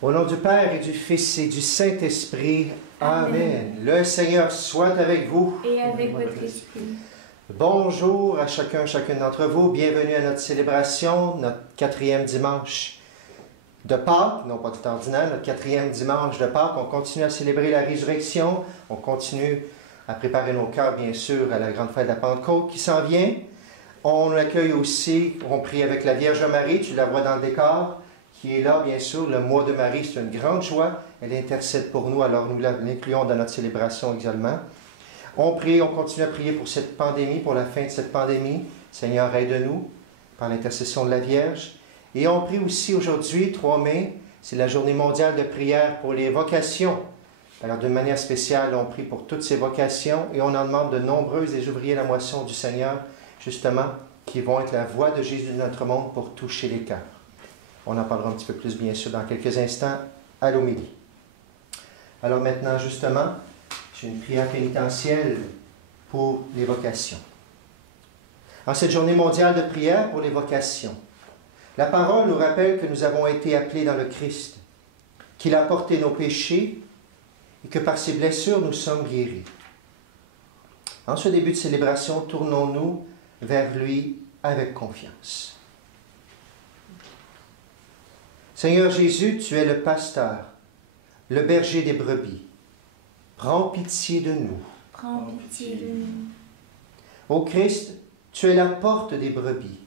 Au nom du Père et du Fils et du Saint-Esprit, Amen. Le Seigneur soit avec vous. Et avec votre esprit. Bonjour à chacune d'entre vous. Bienvenue à notre célébration, notre 4e dimanche de Pâques, non pas tout ordinaire, notre 4e dimanche de Pâques. On continue à célébrer la résurrection. On continue à préparer nos cœurs, bien sûr, à la grande fête de la Pentecôte qui s'en vient. On accueille aussi, on prie avec la Vierge Marie, tu la vois dans le décor, qui est là, bien sûr. Le mois de Marie, c'est une grande joie. Elle intercède pour nous, alors nous l'incluons dans notre célébration également. On prie, on continue à prier pour cette pandémie, pour la fin de cette pandémie. Seigneur, aide-nous par l'intercession de la Vierge. Et on prie aussi aujourd'hui, 3 mai, c'est la journée mondiale de prière pour les vocations. Alors, d'une manière spéciale, on prie pour toutes ces vocations et on en demande de nombreuses des ouvriers de la moisson du Seigneur, justement, qui vont être la voix de Jésus de notre monde pour toucher les cœurs. On en parlera un petit peu plus, bien sûr, dans quelques instants, à l'homélie. Alors maintenant, justement, j'ai une prière pénitentielle pour les vocations. En cette journée mondiale de prière pour les vocations, la parole nous rappelle que nous avons été appelés dans le Christ, qu'il a porté nos péchés et que par ses blessures, nous sommes guéris. En ce début de célébration, tournons-nous vers lui avec confiance. Seigneur Jésus, tu es le pasteur, le berger des brebis. Prends pitié de nous. Prends pitié de nous. Ô Christ, tu es la porte des brebis.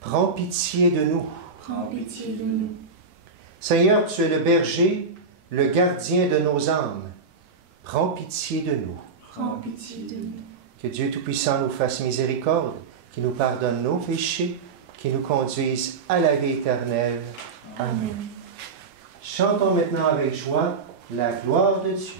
Prends pitié de nous. Prends pitié de nous. Seigneur, tu es le berger, le gardien de nos âmes. Prends pitié de nous. Prends pitié de nous. Que Dieu Tout-Puissant nous fasse miséricorde, qu'il nous pardonne nos péchés, qu'il nous conduise à la vie éternelle. Amen. Chantons maintenant avec joie la gloire de Dieu.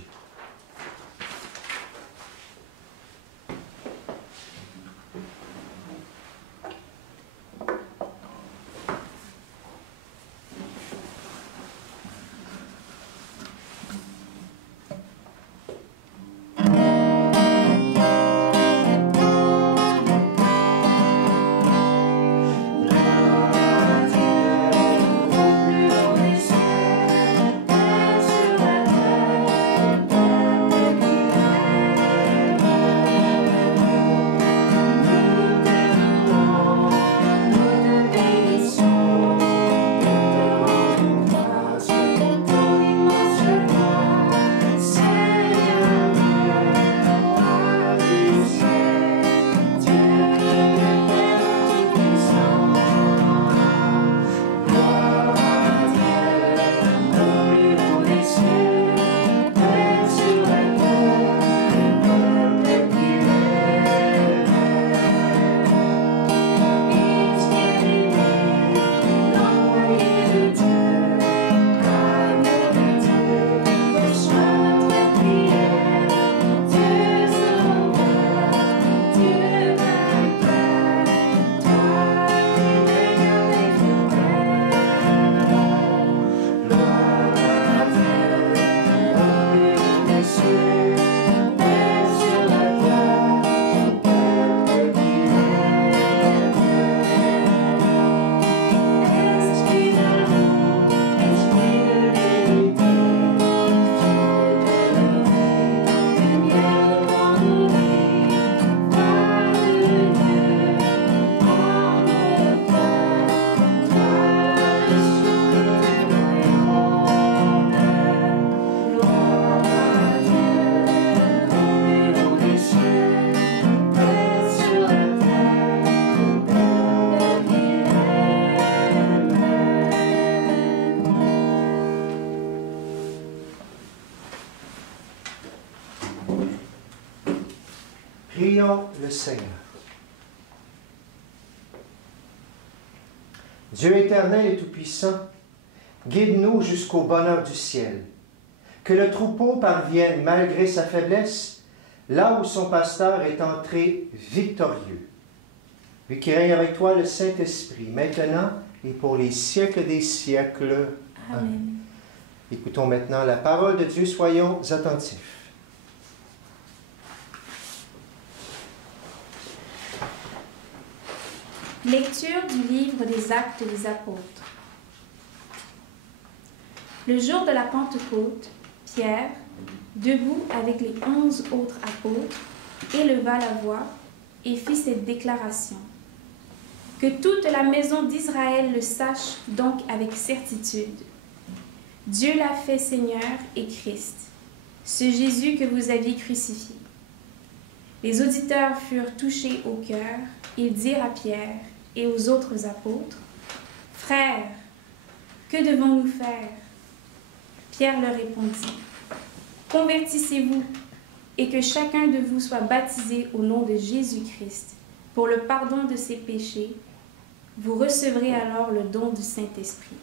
Prions le Seigneur. Dieu éternel et tout-puissant, guide-nous jusqu'au bonheur du ciel. Que le troupeau parvienne, malgré sa faiblesse, là où son pasteur est entré victorieux. Lui qui règne avec toi le Saint-Esprit, maintenant et pour les siècles des siècles. Amen. Écoutons maintenant la parole de Dieu, soyons attentifs. Lecture du livre des Actes des Apôtres. Le jour de la Pentecôte, Pierre, debout avec les 11 autres apôtres, éleva la voix et fit cette déclaration. Que toute la maison d'Israël le sache donc avec certitude. Dieu l'a fait Seigneur et Christ, ce Jésus que vous aviez crucifié. Les auditeurs furent touchés au cœur. Ils dirent à Pierre et aux autres apôtres, « Frères, que devons-nous faire ?» Pierre leur répondit, « Convertissez-vous et que chacun de vous soit baptisé au nom de Jésus-Christ pour le pardon de ses péchés. Vous recevrez alors le don du Saint-Esprit.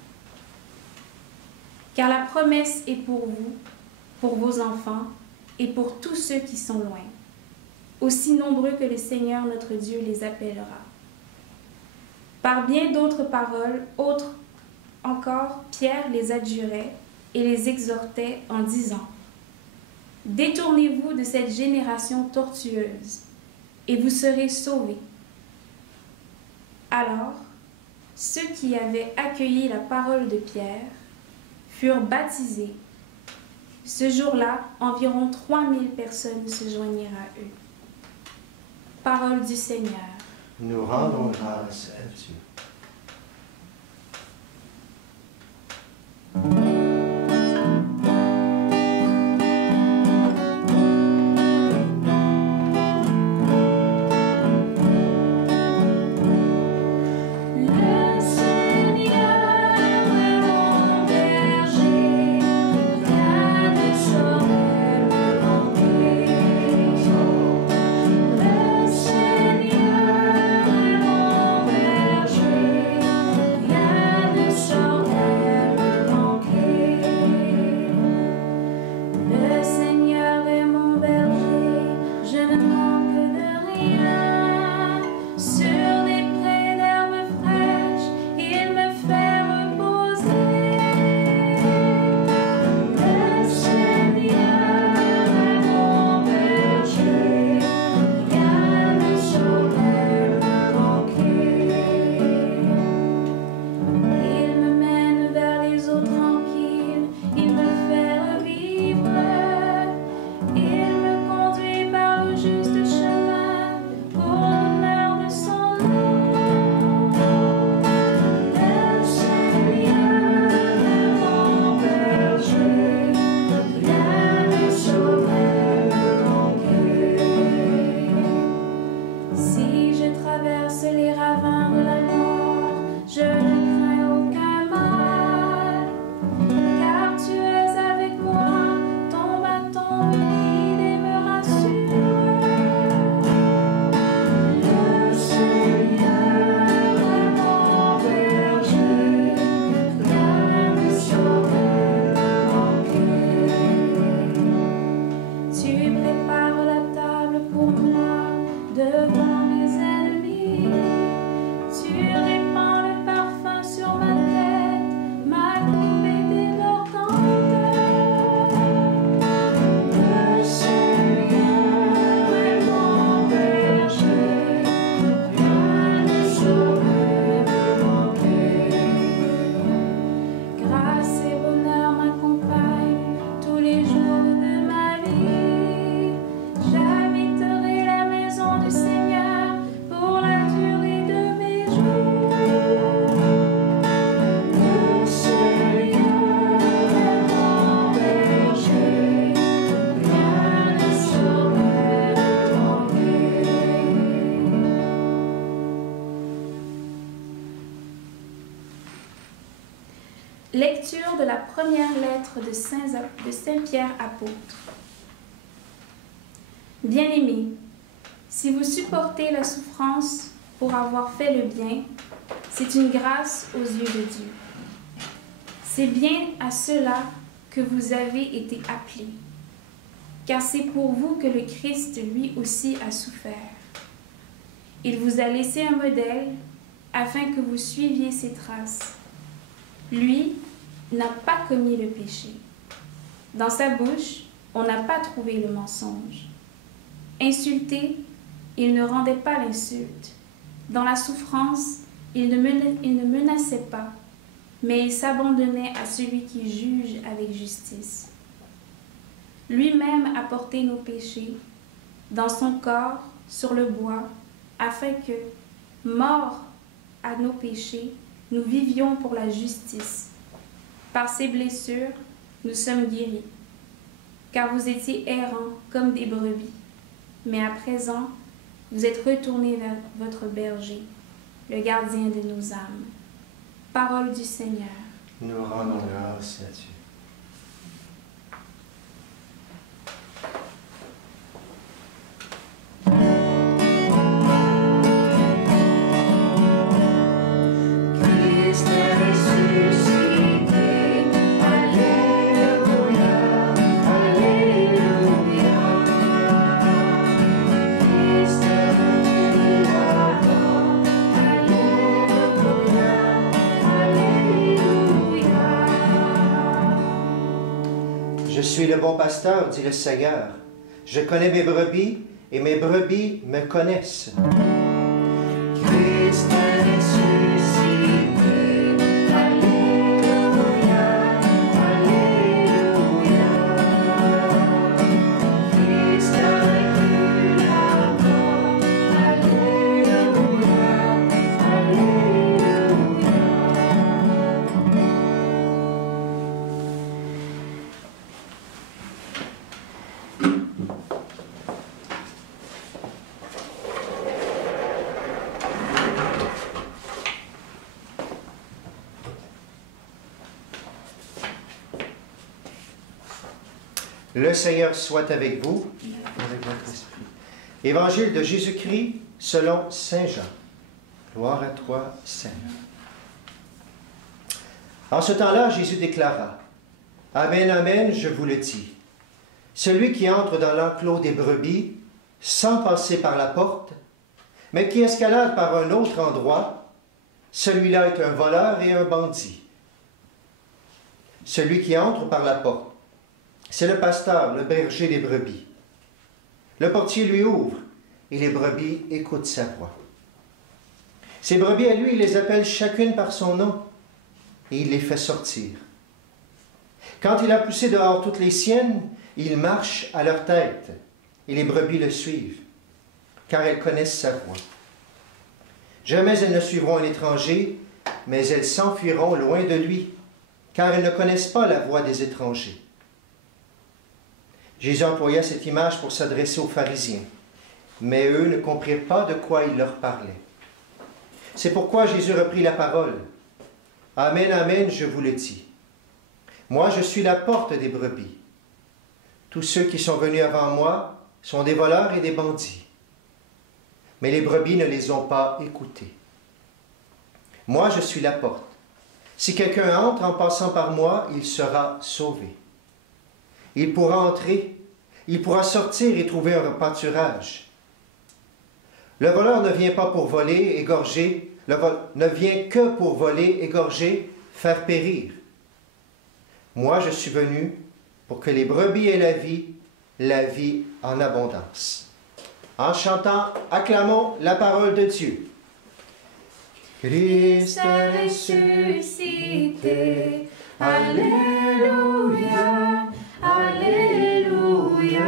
Car la promesse est pour vous, pour vos enfants et pour tous ceux qui sont loin, aussi nombreux que le Seigneur notre Dieu les appellera. » Par bien d'autres paroles, autres encore, Pierre les adjurait et les exhortait en disant, « Détournez-vous de cette génération tortueuse, et vous serez sauvés. » Alors, ceux qui avaient accueilli la parole de Pierre furent baptisés. Ce jour-là, environ 3000 personnes se joignirent à eux. Parole du Seigneur. Nous rendons grâce à Dieu. Lecture de la première lettre de Saint Pierre apôtre. Bien-aimés, si vous supportez la souffrance pour avoir fait le bien, c'est une grâce aux yeux de Dieu. C'est bien à cela que vous avez été appelés, car c'est pour vous que le Christ lui aussi a souffert. Il vous a laissé un modèle afin que vous suiviez ses traces. Lui n'a pas commis le péché. Dans sa bouche, on n'a pas trouvé le mensonge. Insulté, il ne rendait pas l'insulte, Dans la souffrance, il ne menaçait pas, mais il s'abandonnait à celui qui juge avec justice. Lui-même a porté nos péchés dans son corps sur le bois, afin que, morts à nos péchés, nous vivions pour la justice. Par ses blessures, nous sommes guéris. Car vous étiez errants comme des brebis, mais à présent, vous êtes retournés vers votre berger, le gardien de nos âmes. Parole du Seigneur. Nous rendons grâce à Dieu. Je suis le bon pasteur, dit le Seigneur. Je connais mes brebis et mes brebis me connaissent. Christ est ressuscité. Alléluia, Alléluia. Christ a vaincu la mort. Alléluia, Alléluia. Le Seigneur soit avec vous, avec votre esprit. Évangile de Jésus-Christ selon Saint Jean. Gloire à toi, Seigneur. En ce temps-là, Jésus déclara, « Amen, amen, je vous le dis. Celui qui entre dans l'enclos des brebis, sans passer par la porte, mais qui escalade par un autre endroit, celui-là est un voleur et un bandit. Celui qui entre par la porte, c'est le pasteur, le berger des brebis. Le portier lui ouvre et les brebis écoutent sa voix. Ces brebis à lui, il les appelle chacune par son nom et il les fait sortir. Quand il a poussé dehors toutes les siennes, il marche à leur tête et les brebis le suivent, car elles connaissent sa voix. Jamais elles ne suivront un étranger, mais elles s'enfuiront loin de lui, car elles ne connaissent pas la voix des étrangers. Jésus employa cette image pour s'adresser aux pharisiens, mais eux ne comprirent pas de quoi il leur parlait. C'est pourquoi Jésus reprit la parole. « Amen, amen, je vous le dis. Moi, je suis la porte des brebis. Tous ceux qui sont venus avant moi sont des voleurs et des bandits. Mais les brebis ne les ont pas écoutés. Moi, je suis la porte. Si quelqu'un entre en passant par moi, il sera sauvé. Il pourra entrer, il pourra sortir et trouver un pâturage. Le voleur ne vient pas pour voler, égorger, ne vient que pour voler, égorger, faire périr. Moi, je suis venu pour que les brebis aient la vie en abondance. » En chantant, acclamons la parole de Dieu. Christ est ressuscité, Alléluia, Alléluia.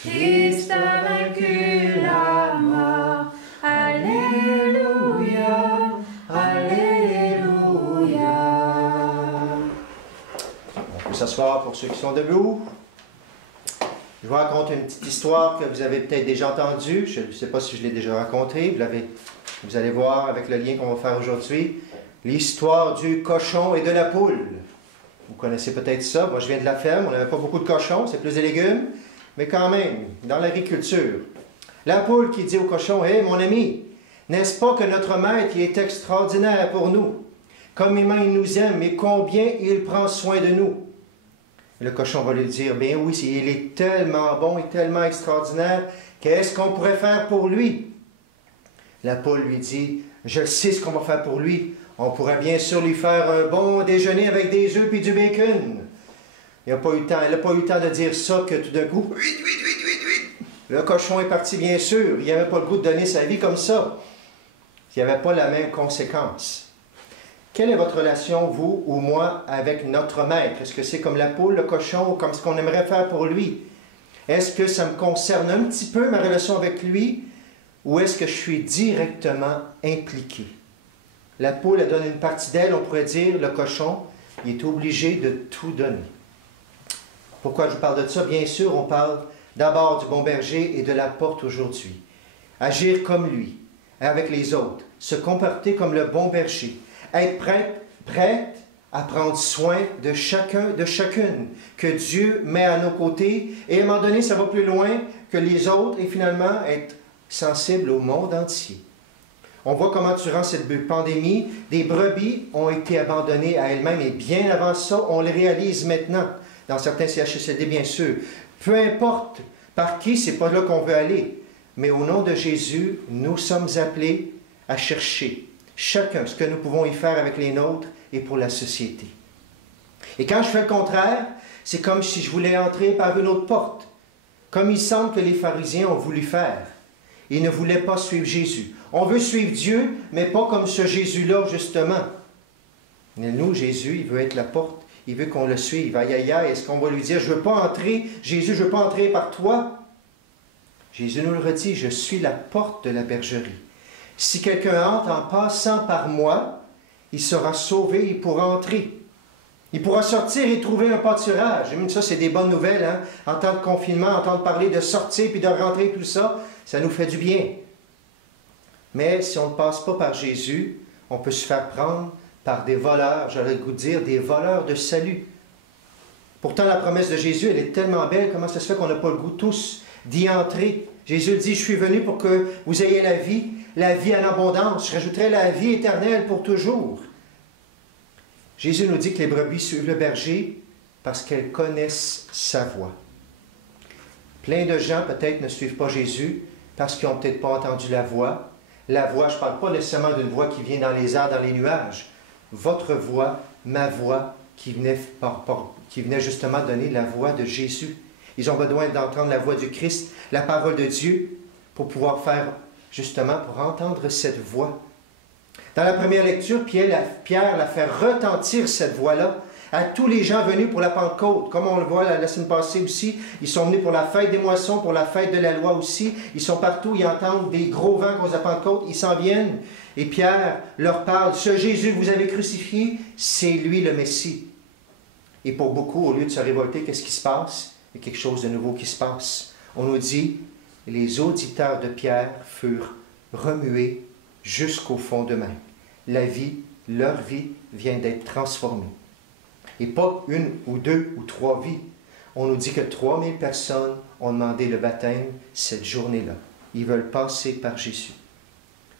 Christ a vaincu la mort, Alléluia, Alléluia. On peut s'asseoir pour ceux qui sont debout. Je vous raconte une petite histoire que vous avez peut-être déjà entendue. Je ne sais pas si je l'ai déjà racontée. Vous allez voir avec le lien qu'on va faire aujourd'hui. L'histoire du cochon et de la poule. Vous connaissez peut-être ça. Moi, je viens de la ferme. On n'avait pas beaucoup de cochons. C'est plus des légumes. Mais quand même, dans l'agriculture. La poule qui dit au cochon, « Hé, mon ami, n'est-ce pas que notre maître il est extraordinaire pour nous? Comme il nous aime et combien il prend soin de nous. » Le cochon va lui dire, « Bien oui, il est tellement bon et tellement extraordinaire. Qu'est-ce qu'on pourrait faire pour lui? » La poule lui dit, « Je sais ce qu'on va faire pour lui. On pourrait bien sûr lui faire un bon déjeuner avec des œufs et du bacon. » Elle n'a pas eu le temps de dire ça que tout d'un coup, Le cochon est parti, bien sûr. Il n'avait pas le goût de donner sa vie comme ça. Il n'y avait pas la même conséquence. Quelle est votre relation, vous ou moi, avec notre maître? Est-ce que c'est comme la poule, le cochon, ou comme ce qu'on aimerait faire pour lui? Est-ce que ça me concerne un petit peu, ma relation avec lui, ou est-ce que je suis directement impliqué? La poule, elle donne une partie d'elle, on pourrait dire, le cochon, il est obligé de tout donner. Pourquoi je vous parle de ça? Bien sûr, on parle d'abord du bon berger et de la porte aujourd'hui. Agir comme lui, avec les autres, se comporter comme le bon berger, être prête à prendre soin de chacun, de chacune, que Dieu met à nos côtés, et à un moment donné, ça va plus loin que les autres, et finalement, être sensible au monde entier. On voit comment durant cette pandémie, des brebis ont été abandonnées à elles-mêmes, et bien avant ça, on les réalise maintenant, dans certains CHSLD, bien sûr. Peu importe par qui, c'est pas là qu'on veut aller. Mais au nom de Jésus, nous sommes appelés à chercher chacun ce que nous pouvons y faire avec les nôtres et pour la société. Et quand je fais le contraire, c'est comme si je voulais entrer par une autre porte, comme il semble que les pharisiens ont voulu faire. Ils ne voulaient pas suivre Jésus. On veut suivre Dieu, mais pas comme ce Jésus-là, justement. Mais nous, Jésus, il veut être la porte. Il veut qu'on le suive. Aïe, aïe, aïe, est-ce qu'on va lui dire, je ne veux pas entrer, Jésus, je ne veux pas entrer par toi? Jésus nous le redit, je suis la porte de la bergerie. Si quelqu'un entre en passant par moi, il sera sauvé, il pourra entrer. Il pourra sortir et trouver un pâturage. Ça, c'est des bonnes nouvelles, hein? En temps de confinement, entendre parler de sortir puis de rentrer, tout ça, ça nous fait du bien. Mais si on ne passe pas par Jésus, on peut se faire prendre par des voleurs, j'aurais le goût de dire, des voleurs de salut. Pourtant, la promesse de Jésus, elle est tellement belle, comment ça se fait qu'on n'a pas le goût tous d'y entrer? Jésus dit, je suis venu pour que vous ayez la vie en abondance. Je rajouterai la vie éternelle pour toujours. Jésus nous dit que les brebis suivent le berger parce qu'elles connaissent sa voix. Plein de gens, peut-être, ne suivent pas Jésus parce qu'ils n'ont peut-être pas entendu la voix. La voix, je ne parle pas nécessairement d'une voix qui vient dans les airs, dans les nuages. Votre voix, ma voix, qui venait justement donner la voix de Jésus. Ils ont besoin d'entendre la voix du Christ, la parole de Dieu, pour pouvoir faire, justement, pour entendre cette voix. Dans la première lecture, Pierre l'a fait retentir cette voix-là à tous les gens venus pour la Pentecôte. Comme on le voit la semaine passée aussi, ils sont venus pour la fête des moissons, pour la fête de la loi aussi. Ils sont partout, ils entendent des gros vents cause de la Pentecôte, ils s'en viennent. Et Pierre leur parle, ce Jésus que vous avez crucifié, c'est lui le Messie. Et pour beaucoup, au lieu de se révolter, qu'est-ce qui se passe? Il y a quelque chose de nouveau qui se passe. On nous dit, les auditeurs de Pierre furent remués jusqu'au fond d'eux-mêmes. Leur vie vient d'être transformée. Et pas une ou deux ou trois vies. On nous dit que 3000 personnes ont demandé le baptême cette journée-là. Ils veulent passer par Jésus.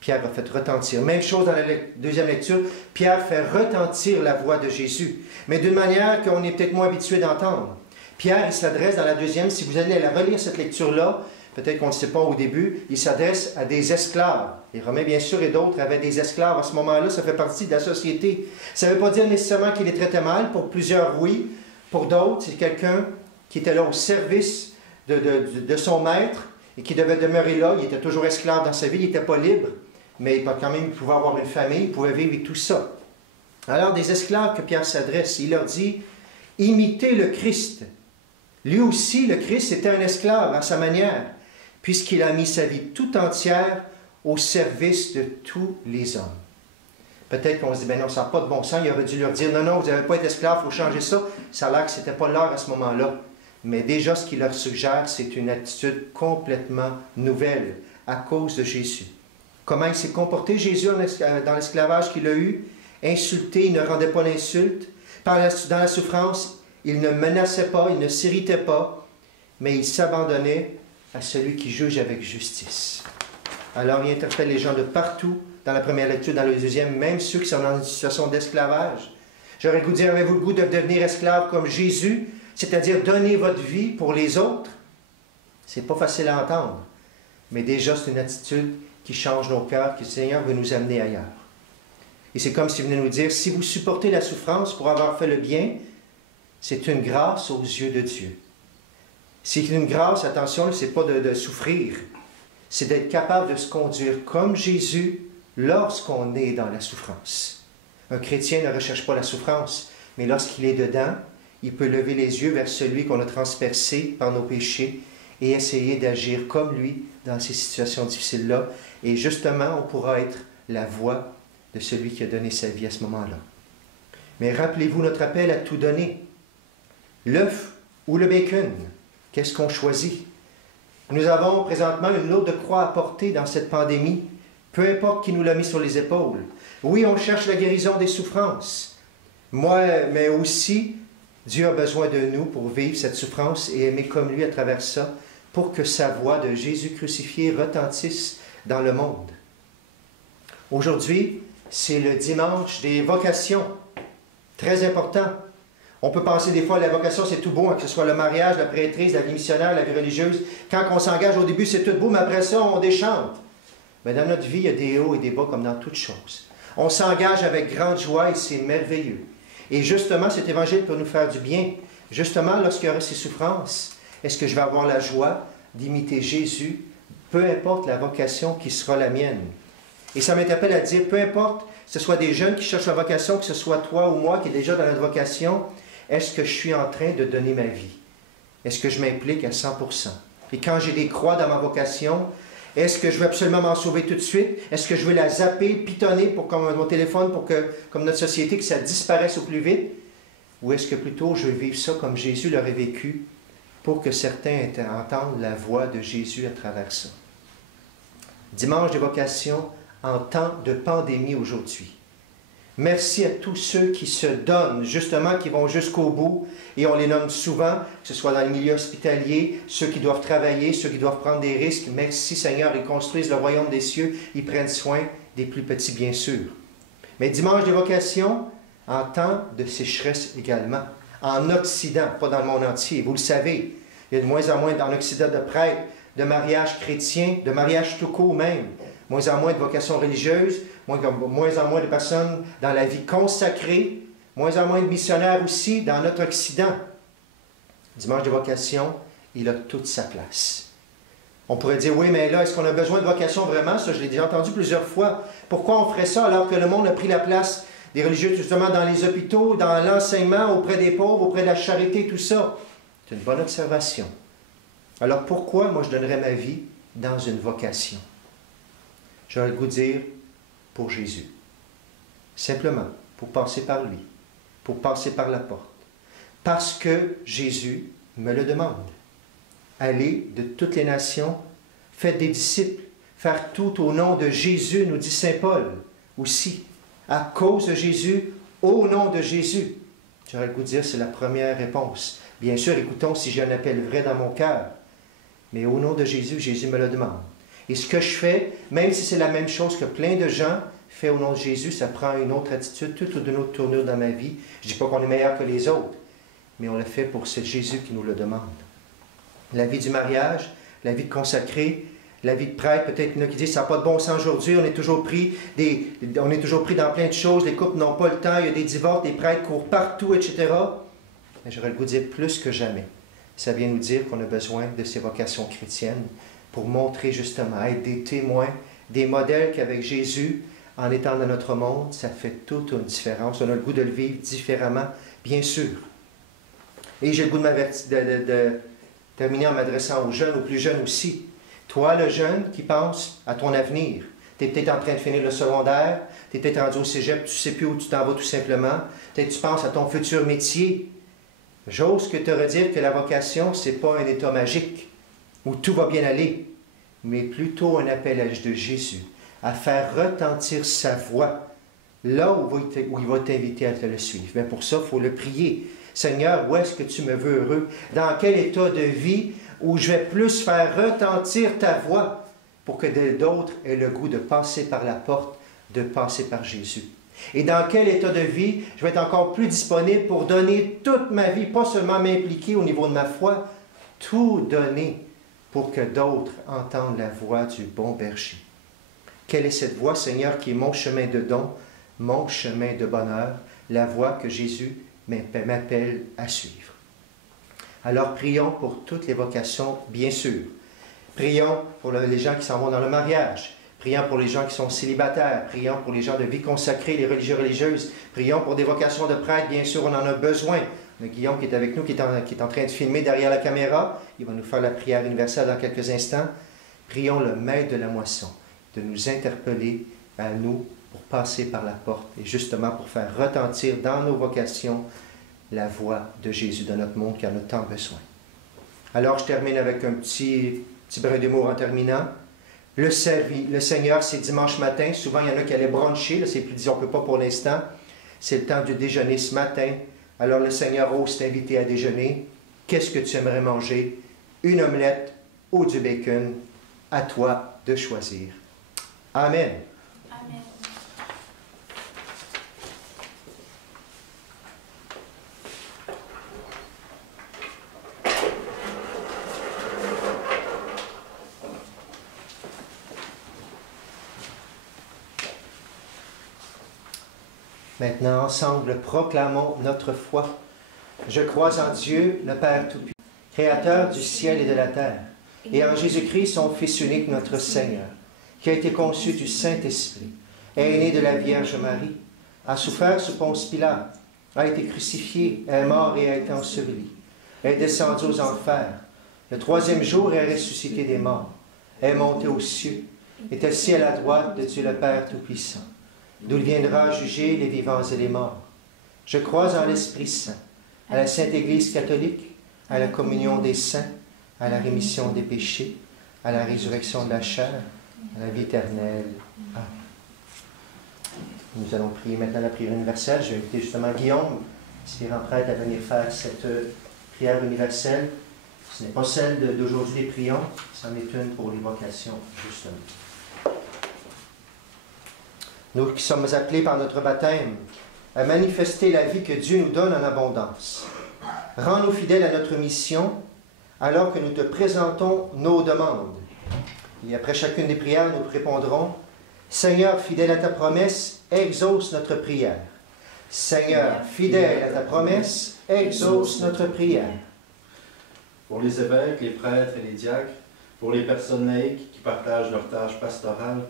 Pierre a fait retentir. Même chose dans la deuxième lecture. Pierre fait retentir la voix de Jésus, mais d'une manière qu'on est peut-être moins habitué d'entendre. Pierre, il s'adresse dans la deuxième, si vous allez la relire cette lecture-là, peut-être qu'on ne le sait pas au début, il s'adresse à des esclaves. Les Romains, bien sûr, et d'autres avaient des esclaves à ce moment-là, ça fait partie de la société. Ça ne veut pas dire nécessairement qu'il les traitait mal, pour plusieurs, oui. Pour d'autres, c'est quelqu'un qui était là au service de son maître et qui devait demeurer là. Il était toujours esclave dans sa vie, il n'était pas libre, mais quand même, il pouvait avoir une famille, il pouvait vivre et tout ça. Alors, des esclaves que Pierre s'adresse, il leur dit, imitez le Christ. Lui aussi, le Christ, était un esclave à sa manière, puisqu'il a mis sa vie tout entière au service de tous les hommes. Peut-être qu'on se dit, ben non, ça n'a pas de bon sens, il aurait dû leur dire, non, non, vous n'avez pas été esclave, il faut changer ça. Ça a l'air que ce n'était pas l'heure à ce moment-là. Mais déjà, ce qu'il leur suggère, c'est une attitude complètement nouvelle à cause de Jésus. Comment il s'est comporté, Jésus, dans l'esclavage qu'il a eu? Insulté, il ne rendait pas l'insulte. Dans la souffrance, il ne menaçait pas, il ne s'irritait pas, mais il s'abandonnait à celui qui juge avec justice. Alors, il interpelle les gens de partout, dans la première lecture, dans la deuxième, même ceux qui sont dans une situation d'esclavage. J'aurais le goût de dire, avez-vous le goût de devenir esclave comme Jésus, c'est-à-dire donner votre vie pour les autres? C'est pas facile à entendre, mais déjà, c'est une attitude qui change nos cœurs, que le Seigneur veut nous amener ailleurs. Et c'est comme s'il venait nous dire, si vous supportez la souffrance pour avoir fait le bien, c'est une grâce aux yeux de Dieu. C'est une grâce, attention, ce n'est pas de souffrir, c'est d'être capable de se conduire comme Jésus lorsqu'on est dans la souffrance. Un chrétien ne recherche pas la souffrance, mais lorsqu'il est dedans, il peut lever les yeux vers celui qu'on a transpercé par nos péchés et essayer d'agir comme lui dans ces situations difficiles-là. Et justement, on pourra être la voix de celui qui a donné sa vie à ce moment-là. Mais rappelez-vous notre appel à tout donner. L'œuf ou le bacon, qu'est-ce qu'on choisit? Nous avons présentement une lourde croix à porter dans cette pandémie, peu importe qui nous l'a mis sur les épaules. Oui, on cherche la guérison des souffrances. Mais aussi, Dieu a besoin de nous pour vivre cette souffrance et aimer comme lui à travers ça, pour que sa voix de Jésus crucifié retentisse dans le monde. Aujourd'hui, c'est le dimanche des vocations. Très important. On peut penser des fois à la vocation, c'est tout beau, hein, que ce soit le mariage, la prêtrise, la vie missionnaire, la vie religieuse. Quand on s'engage au début, c'est tout beau, mais après ça, on déchante. Mais dans notre vie, il y a des hauts et des bas comme dans toutes choses. On s'engage avec grande joie et c'est merveilleux. Et justement, cet évangile peut nous faire du bien. Justement, lorsqu'il y aura ces souffrances, est-ce que je vais avoir la joie d'imiter Jésus, peu importe la vocation qui sera la mienne? Et ça m'interpelle à dire, peu importe, que ce soit des jeunes qui cherchent la vocation, que ce soit toi ou moi qui est déjà dans notre vocation, est-ce que je suis en train de donner ma vie? Est-ce que je m'implique à 100%? Et quand j'ai des croix dans ma vocation, est-ce que je veux absolument m'en sauver tout de suite? Est-ce que je veux la zapper, pitonner comme mon téléphone, pour que, comme notre société, que ça disparaisse au plus vite? Ou est-ce que plutôt je veux vivre ça comme Jésus l'aurait vécu, pour que certains entendent la voix de Jésus à travers ça? Dimanche des vocations en temps de pandémie aujourd'hui. Merci à tous ceux qui se donnent, justement, qui vont jusqu'au bout, et on les nomme souvent, que ce soit dans le milieu hospitalier, ceux qui doivent travailler, ceux qui doivent prendre des risques. Merci Seigneur, ils construisent le royaume des cieux, ils prennent soin des plus petits, bien sûr. Mais dimanche des vocations, en temps de sécheresse également, en Occident, pas dans le monde entier, vous le savez, il y a de moins en moins en Occident de prêtres, de mariages chrétiens, de mariages tout court même, moins en moins de vocations religieuses, moins en moins de personnes dans la vie consacrée, moins en moins de missionnaires aussi dans notre Occident. Dimanche de vocation, il a toute sa place. On pourrait dire, oui, mais là, est-ce qu'on a besoin de vocation vraiment? Ça, je l'ai déjà entendu plusieurs fois. Pourquoi on ferait ça alors que le monde a pris la place des religieux, justement, dans les hôpitaux, dans l'enseignement, auprès des pauvres, auprès de la charité, tout ça? C'est une bonne observation. Alors pourquoi, moi, je donnerais ma vie dans une vocation? J'aurais le goût de dire, pour Jésus. Simplement, pour passer par lui, pour passer par la porte. Parce que Jésus me le demande. Allez de toutes les nations, faites des disciples, faire tout au nom de Jésus, nous dit saint Paul aussi. À cause de Jésus, au nom de Jésus. J'aurais le goût de dire, c'est la première réponse. Bien sûr, écoutons si j'ai un appel vrai dans mon cœur. Mais au nom de Jésus, Jésus me le demande. Et ce que je fais, même si c'est la même chose que plein de gens font au nom de Jésus, ça prend une autre attitude, toute une autre tournure dans ma vie. Je ne dis pas qu'on est meilleur que les autres, mais on le fait pour ce Jésus qui nous le demande. La vie du mariage, la vie de consacré, la vie de prêtre, peut-être qu'il y en a qui disent ça n'a pas de bon sens aujourd'hui, on est toujours pris dans plein de choses, les couples n'ont pas le temps, il y a des divorces, des prêtres courent partout, etc. Mais j'aurais le goût de dire plus que jamais. Ça vient nous dire qu'on a besoin de ces vocations chrétiennes pour montrer justement, être des témoins, des modèles qu'avec Jésus, en étant dans notre monde, ça fait toute une différence. On a le goût de le vivre différemment, bien sûr. Et j'ai le goût de terminer en m'adressant aux jeunes, aux plus jeunes aussi. Toi, le jeune qui pense à ton avenir, tu es peut-être en train de finir le secondaire, tu es peut-être rendu au cégep, tu ne sais plus où tu t'en vas tout simplement, peut-être tu penses à ton futur métier. J'ose que te redire que la vocation, ce n'est pas un état magique où tout va bien aller, mais plutôt un appel de Jésus à faire retentir sa voix là où il va t'inviter à te le suivre. Mais pour ça, il faut le prier. Seigneur, où est-ce que tu me veux heureux? Dans quel état de vie où je vais plus faire retentir ta voix pour que d'autres aient le goût de passer par la porte, de passer par Jésus? Et dans quel état de vie je vais être encore plus disponible pour donner toute ma vie, pas seulement m'impliquer au niveau de ma foi, tout donner pour que d'autres entendent la voix du bon berger. Quelle est cette voie, Seigneur, qui est mon chemin de don, mon chemin de bonheur, la voie que Jésus m'appelle à suivre? Alors prions pour toutes les vocations, bien sûr. Prions pour les gens qui s'en vont dans le mariage. Prions pour les gens qui sont célibataires. Prions pour les gens de vie consacrée, les religieux, religieuses. Prions pour des vocations de prêtre, bien sûr, on en a besoin. Le Guillaume qui est avec nous, qui est en train de filmer derrière la caméra, il va nous faire la prière universelle dans quelques instants. Prions le maître de la moisson de nous interpeller à nous pour passer par la porte et justement pour faire retentir dans nos vocations la voix de Jésus dans notre monde qui en a tant besoin. Alors je termine avec un petit brin d'humour en terminant. Le Seigneur, c'est dimanche matin. Souvent, il y en a qui allaient bruncher. Là, c'est plus dit, on ne peut pas pour l'instant. C'est le temps de déjeuner ce matin. Alors, le Seigneur ose t'inviter à déjeuner. Qu'est-ce que tu aimerais manger? Une omelette ou du bacon? À toi de choisir. Amen. Amen. Maintenant, ensemble, proclamons notre foi. Je crois en Dieu, le Père Tout-Puissant, Créateur du ciel et de la terre, et en Jésus-Christ, son Fils unique, notre Seigneur, qui a été conçu du Saint-Esprit, est né de la Vierge Marie, a souffert sous Ponce Pilate, a été crucifié, est mort et a été enseveli, est descendu aux enfers, le troisième jour est ressuscité des morts, est monté aux cieux, est assis à la droite de Dieu le Père Tout-Puissant, d'où il viendra juger les vivants et les morts. Je crois en l'Esprit Saint, à la Sainte Église catholique, à la communion des saints, à la rémission des péchés, à la résurrection de la chair, à la vie éternelle. Amen. Nous allons prier maintenant la prière universelle. Je vais inviter justement Guillaume, aspirant prêtre, à venir faire cette prière universelle. Ce n'est pas celle d'aujourd'hui, les prions, c'en est une pour les vocations, justement. Nous qui sommes appelés par notre baptême à manifester la vie que Dieu nous donne en abondance. Rends-nous fidèles à notre mission alors que nous te présentons nos demandes. Et après chacune des prières, nous répondrons « Seigneur, fidèle à ta promesse, exauce notre prière. Seigneur, fidèle à ta promesse, exauce notre prière. » Pour les évêques, les prêtres et les diacres, pour les personnes laïques qui partagent leur tâche pastorale,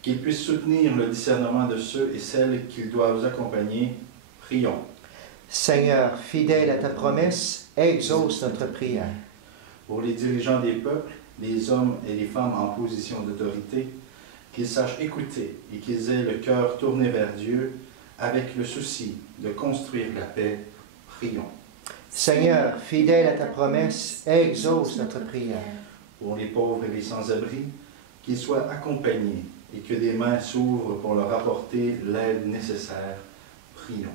qu'ils puissent soutenir le discernement de ceux et celles qu'ils doivent accompagner, prions. Seigneur, fidèle à ta promesse, exauce notre prière. Pour les dirigeants des peuples, les hommes et les femmes en position d'autorité, qu'ils sachent écouter et qu'ils aient le cœur tourné vers Dieu avec le souci de construire la paix, prions. Seigneur, fidèle à ta promesse, exauce notre prière. Pour les pauvres et les sans-abri, qu'ils soient accompagnés et que des mains s'ouvrent pour leur apporter l'aide nécessaire, prions.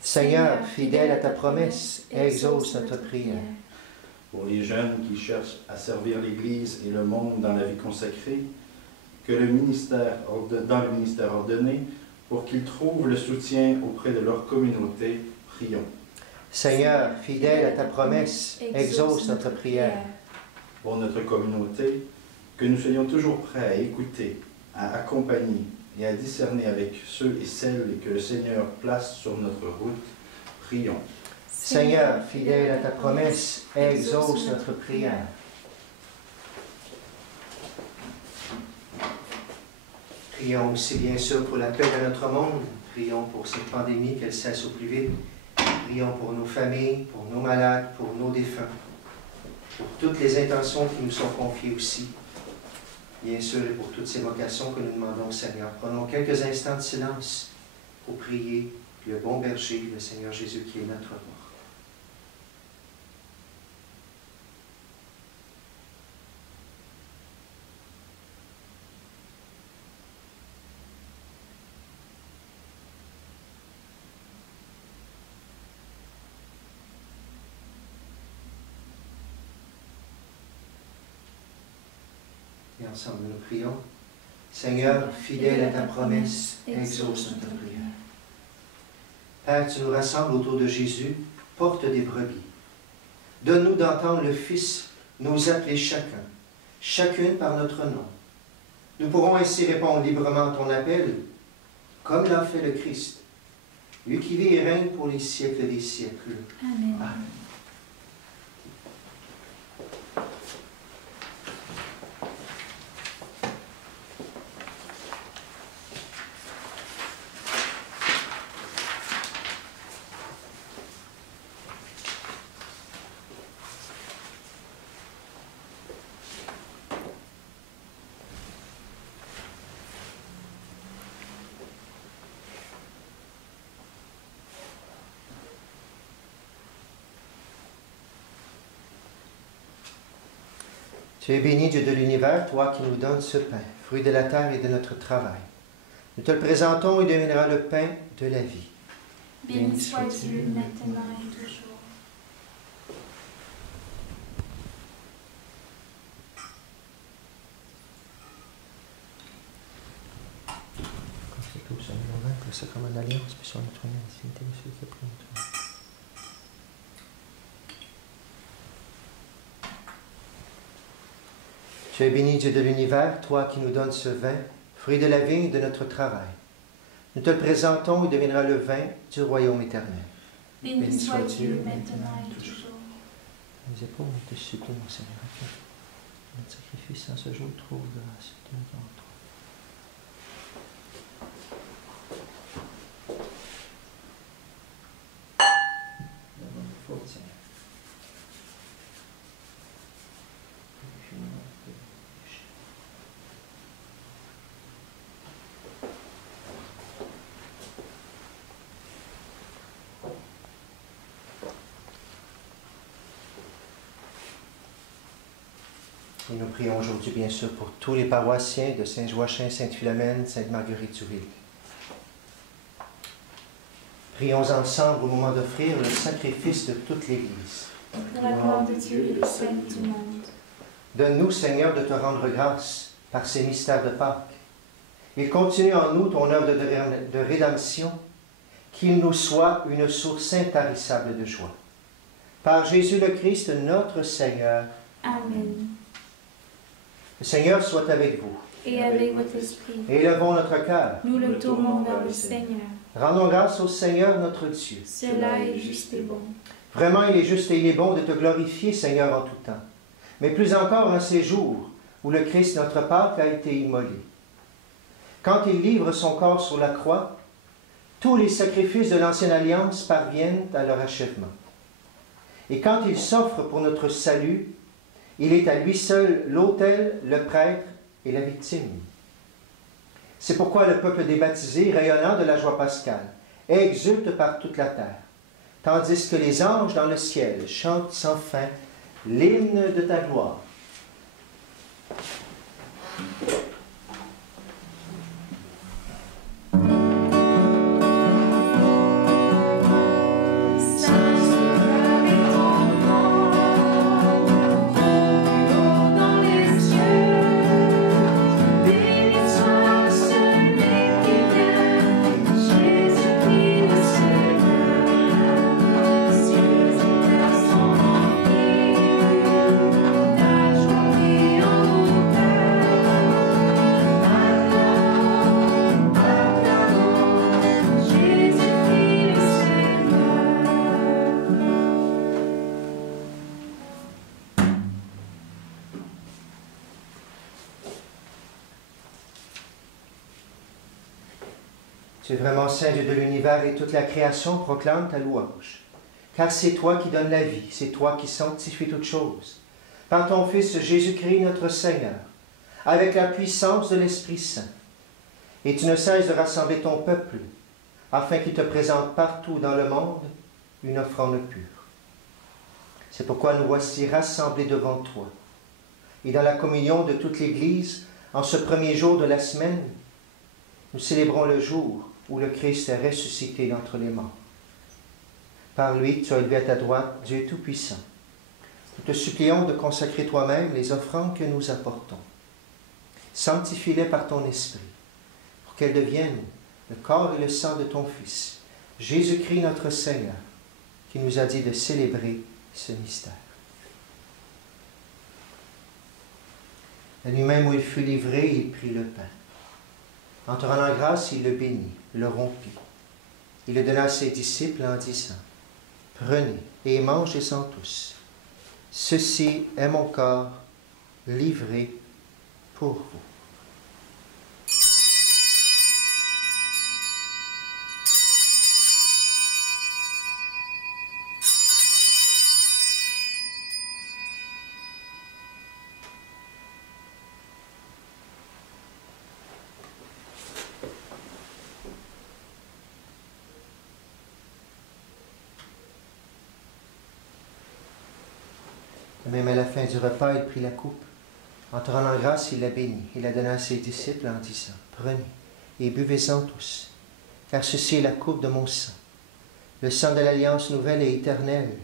Seigneur, fidèle à ta promesse, exauce notre prière. Pour les jeunes qui cherchent à servir l'Église et le monde dans la vie consacrée, que dans le ministère ordonné, pour qu'ils trouvent le soutien auprès de leur communauté, prions. Seigneur, fidèle à ta promesse, exauce notre prière. Pour notre communauté, que nous soyons toujours prêts à écouter, à accompagner et à discerner avec ceux et celles que le Seigneur place sur notre route, prions. Seigneur, fidèle à ta promesse, exauce notre prière. Prions aussi bien sûr pour la paix de notre monde. Prions pour cette pandémie, qu'elle cesse au plus vite. Prions pour nos familles, pour nos malades, pour nos défunts. Pour toutes les intentions qui nous sont confiées aussi. Bien sûr, et pour toutes ces vocations que nous demandons au Seigneur. Prenons quelques instants de silence pour prier le bon berger, le Seigneur Jésus qui est notre roi. Et ensemble, nous prions. Seigneur, fidèle à ta promesse, exauce notre prière. Père, tu nous rassembles autour de Jésus, porte des brebis. Donne-nous d'entendre le Fils nous appeler chacun, chacune par notre nom. Nous pourrons ainsi répondre librement à ton appel, comme l'a fait le Christ, lui qui vit et règne pour les siècles des siècles. Amen. Amen. Tu es béni, Dieu de l'univers, toi qui nous donnes ce pain, fruit de la terre et de notre travail. Nous te le présentons et deviendra le pain de la vie. Béni sois-tu maintenant et toujours. Constitue au Seigneur, que ça comme une alliance, puis sur notre divinité, celui qui a pris notre nom. Tu es béni, Dieu de l'univers, toi qui nous donnes ce vin, fruit de la vigne et de notre travail. Nous te le présentons et deviendra le vin du royaume éternel. Béni sois-tu maintenant et toujours. Nous épaules, nous te supplions, Seigneur, que notre sacrifice en ce jour trouve grâce devant toi. Et nous prions aujourd'hui, bien sûr, pour tous les paroissiens de Saint-Joachim, Sainte-Philomène, Sainte-Marguerite-du-Ville. Prions ensemble au moment d'offrir le sacrifice de toute l'Église. Pour la gloire de Dieu et le salut du monde. Donne-nous, Seigneur, de te rendre grâce par ces mystères de Pâques. Et continue en nous ton œuvre de rédemption, qu'il nous soit une source intarissable de joie. Par Jésus le Christ, notre Seigneur. Amen. Le Seigneur soit avec vous. Et avec votre esprit. Élevons notre cœur. Nous le tournons vers le Seigneur. Rendons grâce au Seigneur notre Dieu. Cela est juste et bon. Vraiment, il est juste et il est bon de te glorifier, Seigneur, en tout temps. Mais plus encore en ces jours où le Christ, notre Pâque, a été immolé. Quand il livre son corps sur la croix, tous les sacrifices de l'Ancienne Alliance parviennent à leur achèvement. Et quand il s'offre pour notre salut, il est à lui seul l'autel, le prêtre et la victime. C'est pourquoi le peuple des baptisés, rayonnant de la joie pascale, exulte par toute la terre, tandis que les anges dans le ciel chantent sans fin l'hymne de ta gloire. Tu es vraiment Saint Dieu de l'univers et toute la création proclame ta louange. Car c'est toi qui donnes la vie, c'est toi qui sanctifies toutes choses. Par ton Fils Jésus-Christ notre Seigneur, avec la puissance de l'Esprit Saint. Et tu ne cesses de rassembler ton peuple, afin qu'il te présente partout dans le monde une offrande pure. C'est pourquoi nous voici rassemblés devant toi. Et dans la communion de toute l'Église, en ce premier jour de la semaine, nous célébrons le jour où le Christ est ressuscité d'entre les morts. Par lui, tu as élevé à ta droite Dieu Tout-Puissant. Nous te supplions de consacrer toi-même les offrandes que nous apportons. Sanctifie-les par ton Esprit, pour qu'elles deviennent le corps et le sang de ton Fils, Jésus-Christ notre Seigneur, qui nous a dit de célébrer ce mystère. La nuit même où il fut livré, il prit le pain. En te rendant grâce, il le bénit, le rompit. Il le donna à ses disciples en disant, « Prenez et mangez-en tous. Ceci est mon corps livré pour vous. » Même à la fin du repas, il prit la coupe, En te rendant grâce, il l'a béni. Il l'a donné à ses disciples en disant, prenez et buvez-en tous, car ceci est la coupe de mon sang, le sang de l'alliance nouvelle et éternelle,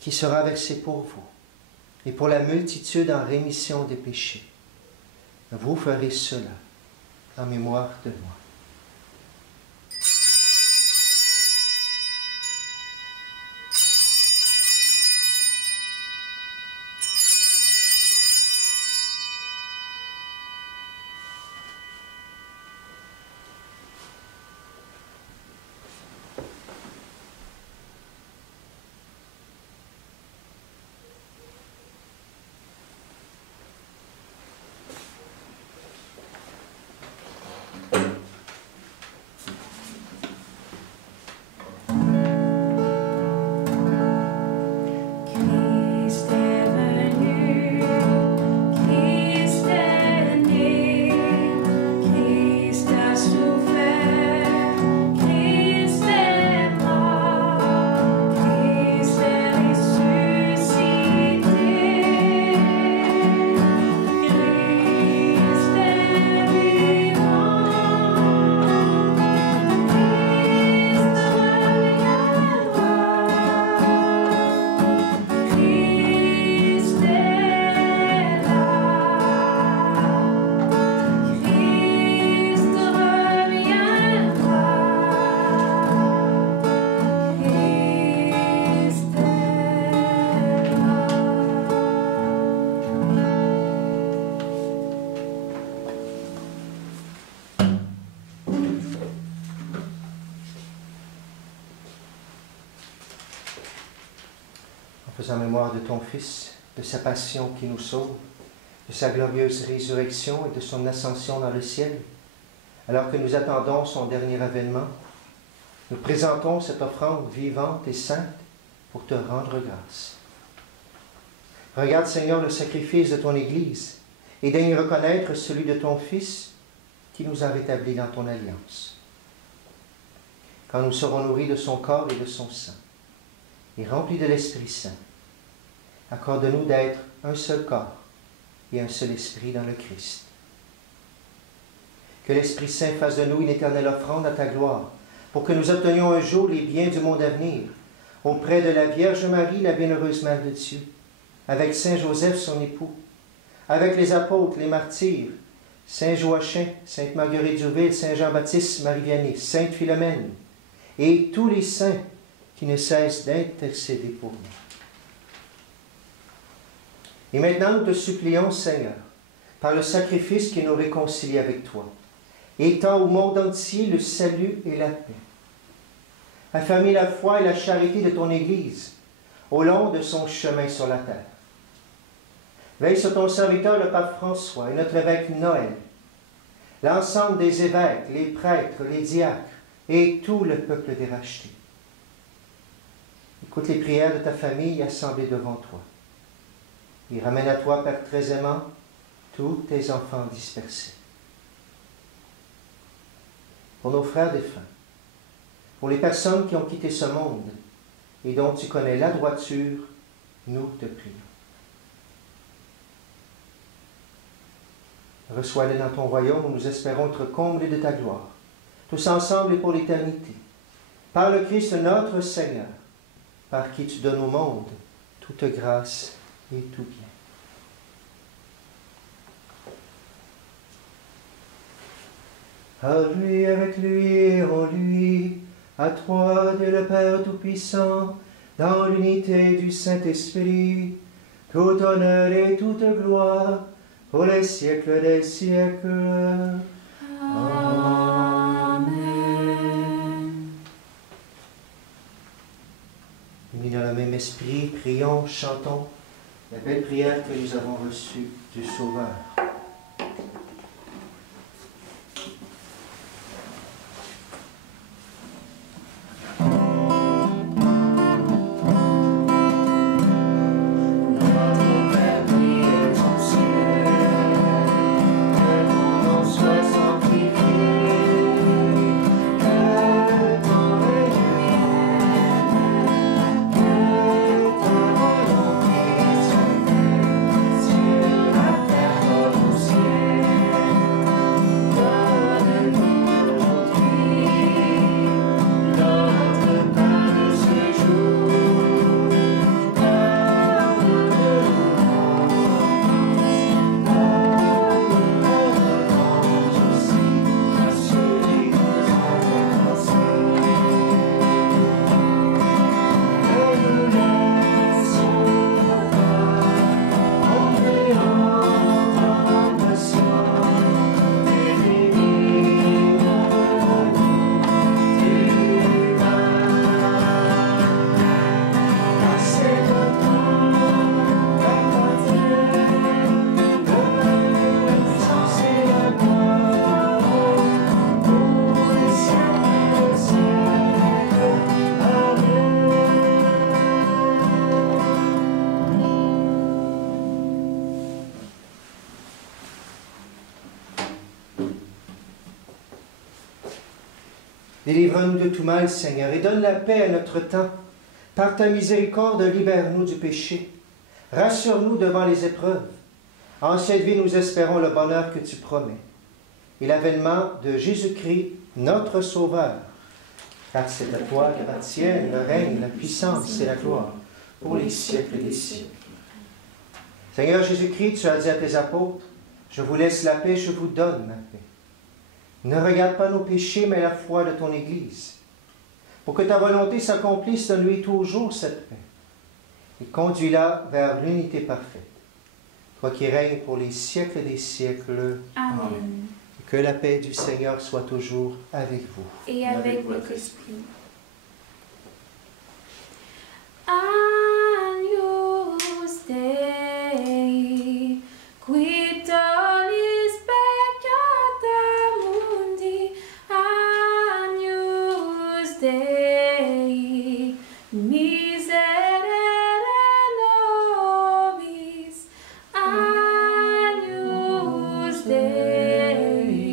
qui sera versé pour vous et pour la multitude en rémission des péchés. Vous ferez cela en mémoire de moi. En mémoire de ton Fils, de sa passion qui nous sauve, de sa glorieuse résurrection et de son ascension dans le ciel, alors que nous attendons son dernier avènement, nous présentons cette offrande vivante et sainte pour te rendre grâce. Regarde, Seigneur, le sacrifice de ton Église et daigne reconnaître celui de ton Fils qui nous a rétablis dans ton alliance. Quand nous serons nourris de son corps et de son sang, et remplis de l'Esprit Saint, accorde-nous d'être un seul corps et un seul esprit dans le Christ. Que l'Esprit Saint fasse de nous une éternelle offrande à ta gloire, pour que nous obtenions un jour les biens du monde à venir, auprès de la Vierge Marie, la bienheureuse Mère de Dieu, avec Saint Joseph, son époux, avec les apôtres, les martyrs, Saint Joachim, Sainte Marguerite Jouville, Saint Jean-Baptiste, Marie Vianney, Sainte Philomène, et tous les saints qui ne cessent d'intercéder pour nous. Et maintenant, nous te supplions, Seigneur, par le sacrifice qui nous réconcilie avec toi, étends au monde entier le salut et la paix. Affermis la foi et la charité de ton Église au long de son chemin sur la terre. Veille sur ton serviteur, le pape François, et notre évêque Noël, l'ensemble des évêques, les prêtres, les diacres, et tout le peuple des rachetés. Écoute les prières de ta famille assemblée devant toi. Et ramène à toi, Père très aimant, tous tes enfants dispersés. Pour nos frères défunts, pour les personnes qui ont quitté ce monde et dont tu connais la droiture, nous te prions. Reçois-les dans ton royaume où nous espérons être comblés de ta gloire, tous ensemble et pour l'éternité, par le Christ notre Seigneur, par qui tu donnes au monde toute grâce et tout bien. À lui, avec lui et en lui, à toi, Dieu le Père Tout-Puissant, dans l'unité du Saint-Esprit, tout honneur et toute gloire, pour les siècles des siècles. Amen. Unis dans le même esprit, prions, chantons la belle prière que nous avons reçue du Sauveur. Sur la terre. Délivre-nous de tout mal, Seigneur, et donne la paix à notre temps. Par ta miséricorde, libère-nous du péché. Rassure-nous devant les épreuves. En cette vie, nous espérons le bonheur que tu promets et l'avènement de Jésus-Christ, notre Sauveur. Car c'est à toi qu'appartiennent le règne, la puissance et la gloire pour les siècles des siècles. Seigneur Jésus-Christ, tu as dit à tes apôtres, « Je vous laisse la paix, je vous donne ma paix. » Ne regarde pas nos péchés, mais la foi de ton Église. Pour que ta volonté s'accomplisse, donne-lui toujours cette paix. Et conduis-la vers l'unité parfaite. Toi qui règnes pour les siècles des siècles. Amen. Que la paix du Seigneur soit toujours avec vous. Et avec votre esprit. Agnus Dei, qui tollis peccata mundi, Agnus Dei, miserere nobis, Agnus Dei,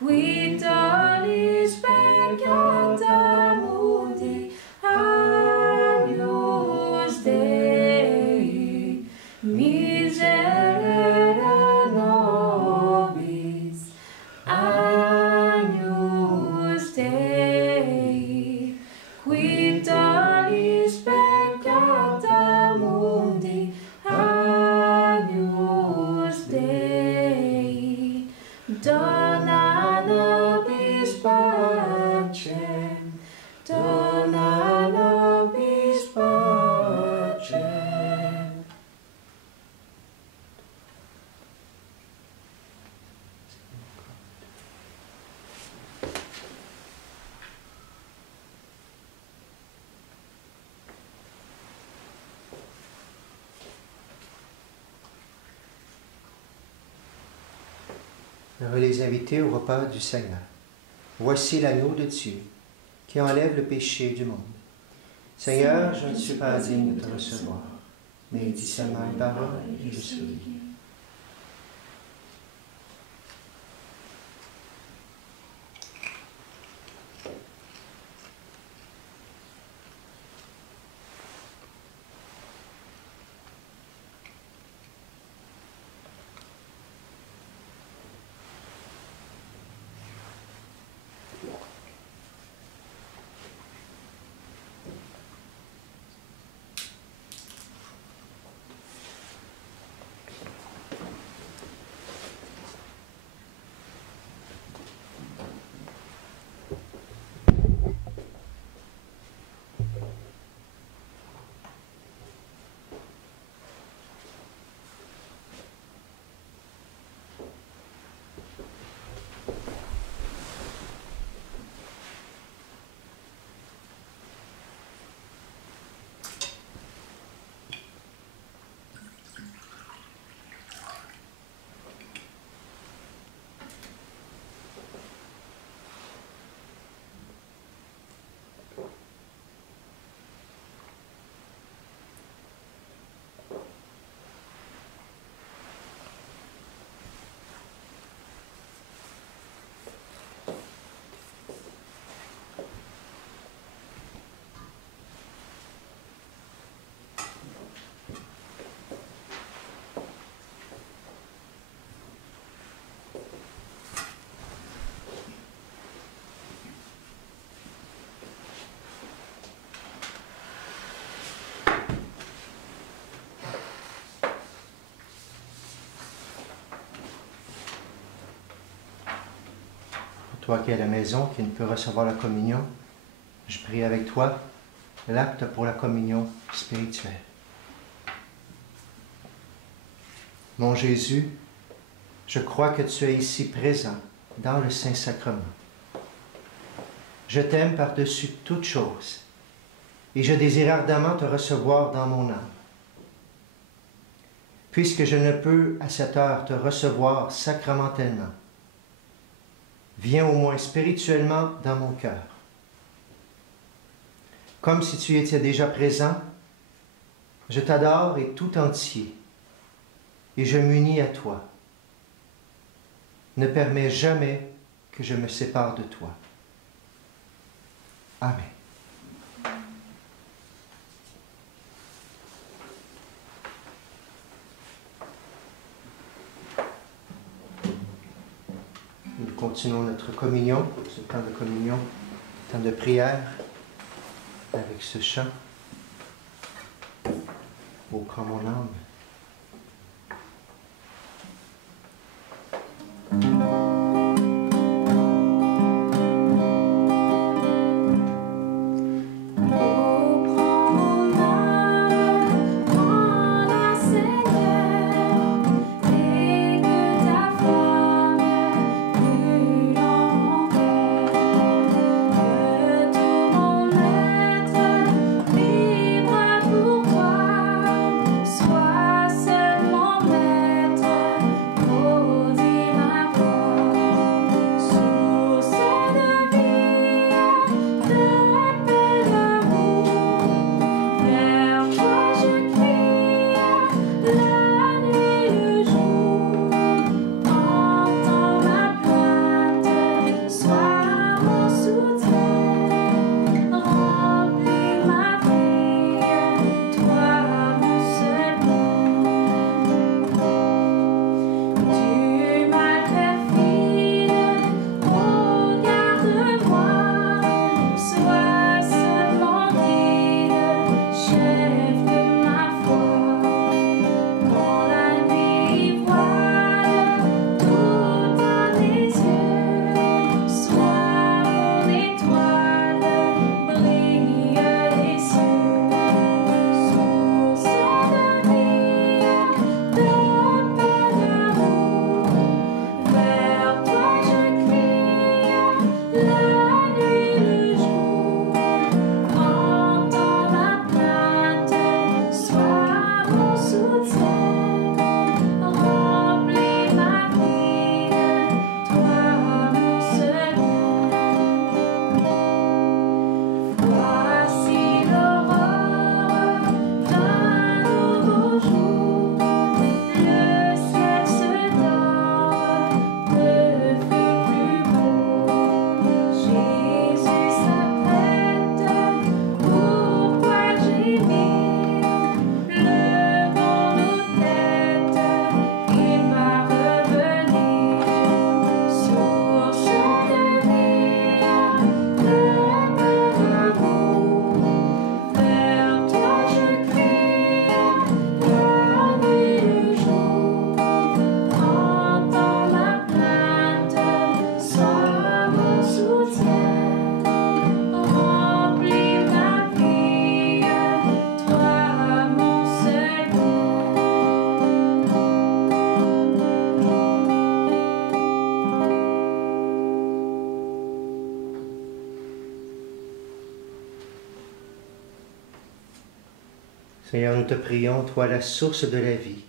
qui tollis peccata mundi, Agnus Dei, miserere nobis, Agnus Dei, qui tollis peccata mundi, Agnus Dei, dona nobis pacem, dona nobis pacem. Heureux les invités au repas du Seigneur. Voici l'agneau de Dieu qui enlève le péché du monde. Seigneur, je ne suis pas digne de te recevoir, mais dis seulement une parole et je suis guéri. Toi qui es à la maison, qui ne peux recevoir la communion, je prie avec toi l'acte pour la communion spirituelle. Mon Jésus, je crois que tu es ici présent dans le Saint-Sacrement. Je t'aime par-dessus toute chose et je désire ardemment te recevoir dans mon âme. Puisque je ne peux à cette heure te recevoir sacramentellement, viens au moins spirituellement dans mon cœur. Comme si tu étais déjà présent, je t'adore et tout entier, et je m'unis à toi. Ne permets jamais que je me sépare de toi. Amen. Nous continuons notre communion, ce temps de communion, temps de prière, avec ce chant. Ô prends mon âme. Seigneur, nous te prions, toi la source de la vie.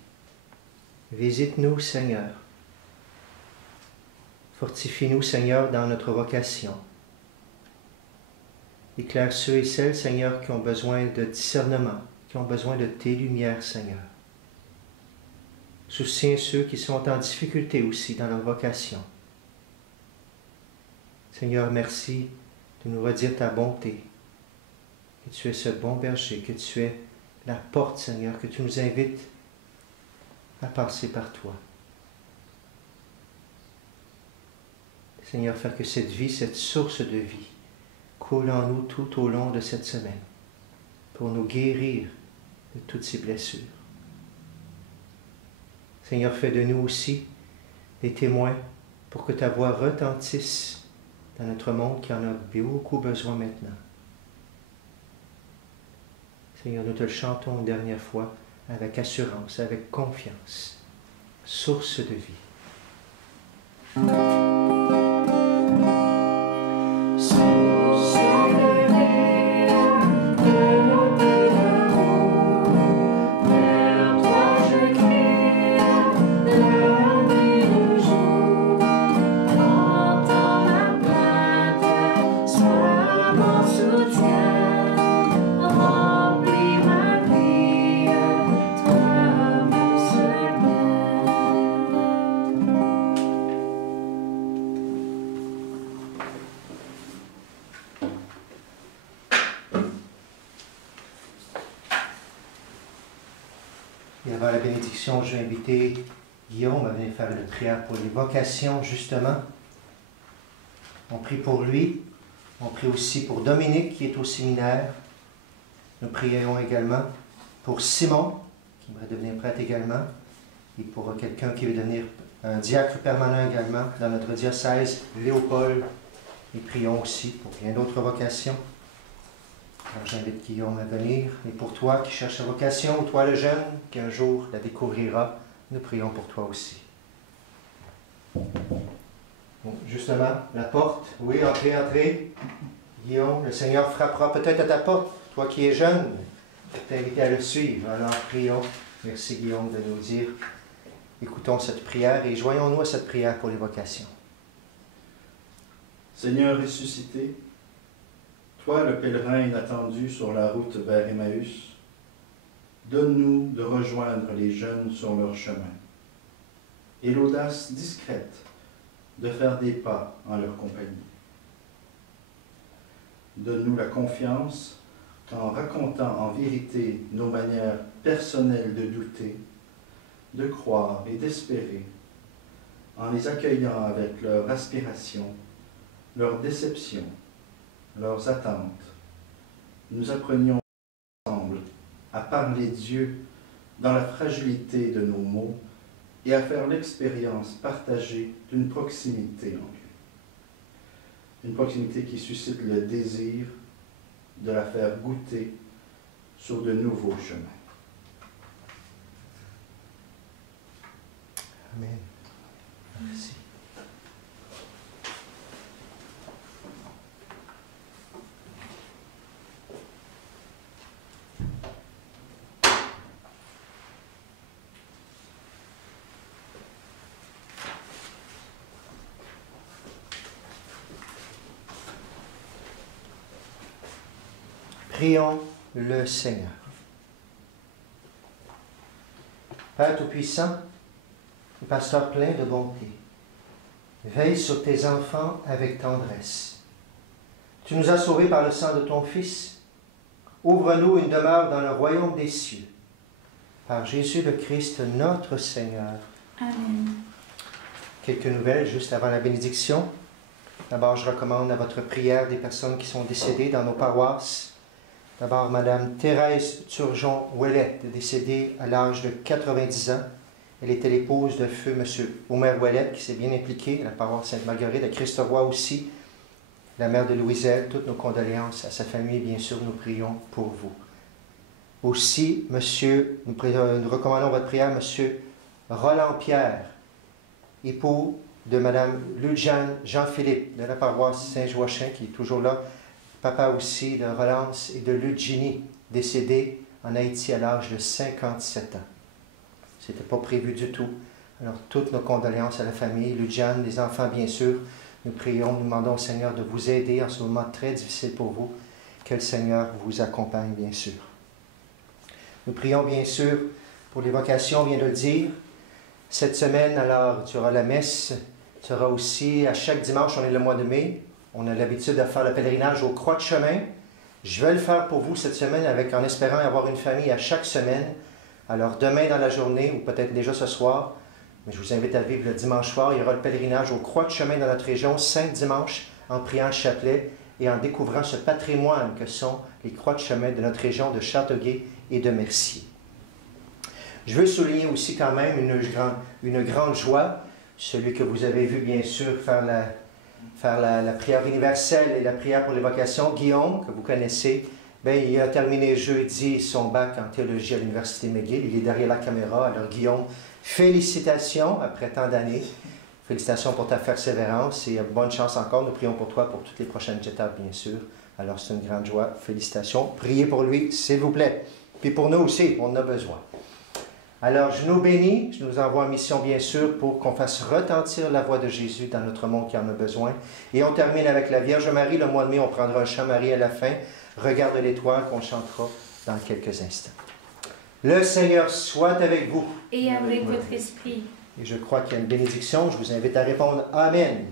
Visite-nous, Seigneur. Fortifie-nous, Seigneur, dans notre vocation. Éclaire ceux et celles, Seigneur, qui ont besoin de discernement, qui ont besoin de tes lumières, Seigneur. Soutiens ceux qui sont en difficulté aussi dans leur vocation. Seigneur, merci de nous redire ta bonté, que tu es ce bon berger, que tu es la porte, Seigneur, que tu nous invites à passer par toi. Seigneur, faire que cette vie, cette source de vie, coule en nous tout au long de cette semaine, pour nous guérir de toutes ces blessures. Seigneur, fais de nous aussi des témoins pour que ta voix retentisse dans notre monde qui en a beaucoup besoin maintenant. Seigneur, nous te le chantons une dernière fois avec assurance, avec confiance. Source de vie. Et avant la bénédiction, je vais inviter Guillaume à venir faire une prière pour les vocations, justement. On prie pour lui. On prie aussi pour Dominique, qui est au séminaire. Nous prions également pour Simon, qui aimerait devenir prêtre également, et pour quelqu'un qui veut devenir un diacre permanent également dans notre diocèse, Léopold. Et prions aussi pour bien d'autres vocations. Alors j'invite Guillaume à venir. Et pour toi qui cherches la vocation, ou toi le jeune qui un jour la découvrira, nous prions pour toi aussi. Bon, justement, la porte. Oui, entrez, entrez. Guillaume, le Seigneur frappera peut-être à ta porte. Toi qui es jeune, je t'invite à le suivre. Alors prions. Merci Guillaume de nous dire. Écoutons cette prière et joignons-nous à cette prière pour les vocations. Seigneur ressuscité, toi le pèlerin inattendu sur la route vers Emmaüs, donne-nous de rejoindre les jeunes sur leur chemin et l'audace discrète de faire des pas en leur compagnie. Donne-nous la confiance qu'en racontant en vérité nos manières personnelles de douter, de croire et d'espérer, en les accueillant avec leurs aspirations, leurs déceptions, leurs attentes, nous apprenions ensemble à parler Dieu dans la fragilité de nos mots et à faire l'expérience partagée d'une proximité en lui. Une proximité qui suscite le désir de la faire goûter sur de nouveaux chemins. Amen. Merci. Prions le Seigneur. Père Tout-Puissant, Pasteur plein de bonté, veille sur tes enfants avec tendresse. Tu nous as sauvés par le sang de ton Fils. Ouvre-nous une demeure dans le royaume des cieux. Par Jésus le Christ, notre Seigneur. Amen. Quelques nouvelles juste avant la bénédiction. D'abord, je recommande à votre prière des personnes qui sont décédées dans nos paroisses. D'abord, Mme Thérèse Turgeon-Ouellette, décédée à l'âge de 90 ans. Elle était l'épouse de feu M. Omer Ouellette, qui s'est bien impliqué à la paroisse Sainte-Marguerite, à Christ-Roi aussi. La mère de Louiselle, toutes nos condoléances à sa famille, bien sûr, nous prions pour vous. Aussi, nous recommandons votre prière, M. Roland Pierre, époux de Mme Ludjane Jean-Philippe, de la paroisse Saint-Joachim, qui est toujours là, papa aussi de Rolance et de Ludgini, décédé en Haïti à l'âge de 57 ans. Ce n'était pas prévu du tout. Alors, toutes nos condoléances à la famille, Ludjane, les enfants, bien sûr. Nous prions, nous demandons au Seigneur de vous aider en ce moment très difficile pour vous. Que le Seigneur vous accompagne, bien sûr. Nous prions, bien sûr, pour les vocations, on vient de le dire. Cette semaine, alors, tu auras la messe. Tu auras aussi, à chaque dimanche, on est le mois de mai, on a l'habitude de faire le pèlerinage aux Croix de Chemin. Je vais le faire pour vous cette semaine en espérant avoir une famille à chaque semaine. Alors demain dans la journée, ou peut-être déjà ce soir, mais je vous invite à vivre le dimanche soir, il y aura le pèlerinage aux Croix de Chemin dans notre région, 5 dimanches, en priant le chapelet et en découvrant ce patrimoine que sont les Croix de Chemin de notre région de Châteauguay et de Mercier. Je veux souligner aussi quand même une grande joie, celui que vous avez vu bien sûr faire la prière universelle et la prière pour les vocations, Guillaume, que vous connaissez. Bien, il a terminé jeudi son bac en théologie à l'Université McGill. Il est derrière la caméra. Alors, Guillaume, félicitations après tant d'années. Félicitations pour ta persévérance et bonne chance encore. Nous prions pour toi pour toutes les prochaines étapes, bien sûr. Alors, c'est une grande joie. Félicitations. Priez pour lui, s'il vous plaît. Puis pour nous aussi, on en a besoin. Alors, je nous bénis, je nous envoie en mission, bien sûr, pour qu'on fasse retentir la voix de Jésus dans notre monde qui en a besoin. Et on termine avec la Vierge Marie. Le mois de mai, on prendra un chant Marie à la fin. Regarde l'étoile qu'on chantera dans quelques instants. Le Seigneur soit avec vous. Et avec votre esprit. Et je crois qu'il y a une bénédiction. Je vous invite à répondre Amen.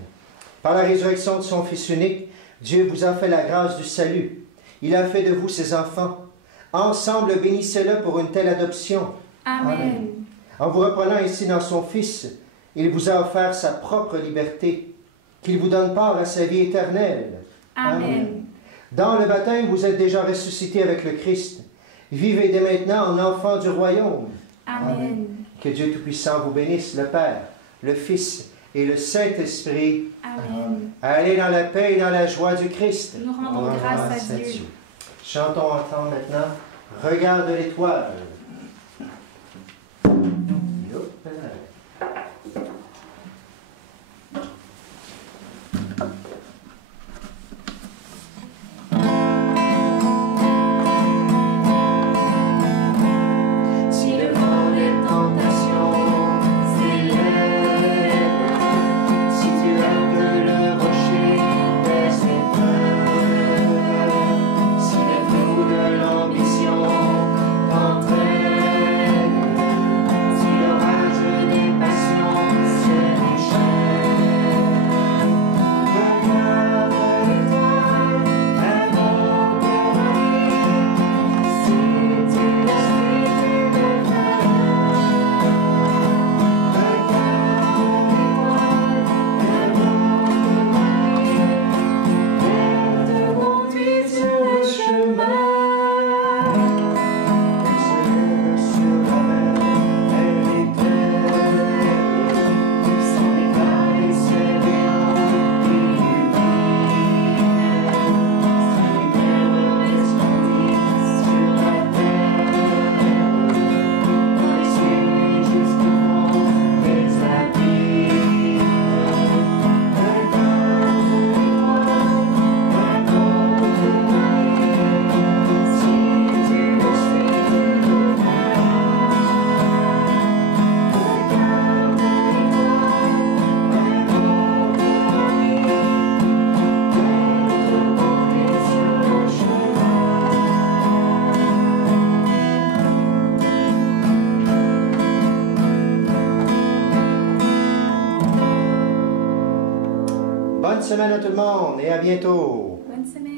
Par la résurrection de son Fils unique, Dieu vous a fait la grâce du salut. Il a fait de vous ses enfants. Ensemble, bénissez-le pour une telle adoption. Amen. En vous reprenant ici dans son Fils, il vous a offert sa propre liberté, qu'il vous donne part à sa vie éternelle. Amen. Dans le baptême, vous êtes déjà ressuscité avec le Christ. Vivez dès maintenant en enfants du royaume. Amen. Que Dieu Tout-Puissant vous bénisse, le Père, le Fils et le Saint-Esprit. Amen. Allez dans la paix et dans la joie du Christ. Nous rendons grâce à Dieu. Chantons ensemble maintenant. Regarde l'étoile. Bonne semaine à tout le monde et à bientôt. Bonne semaine.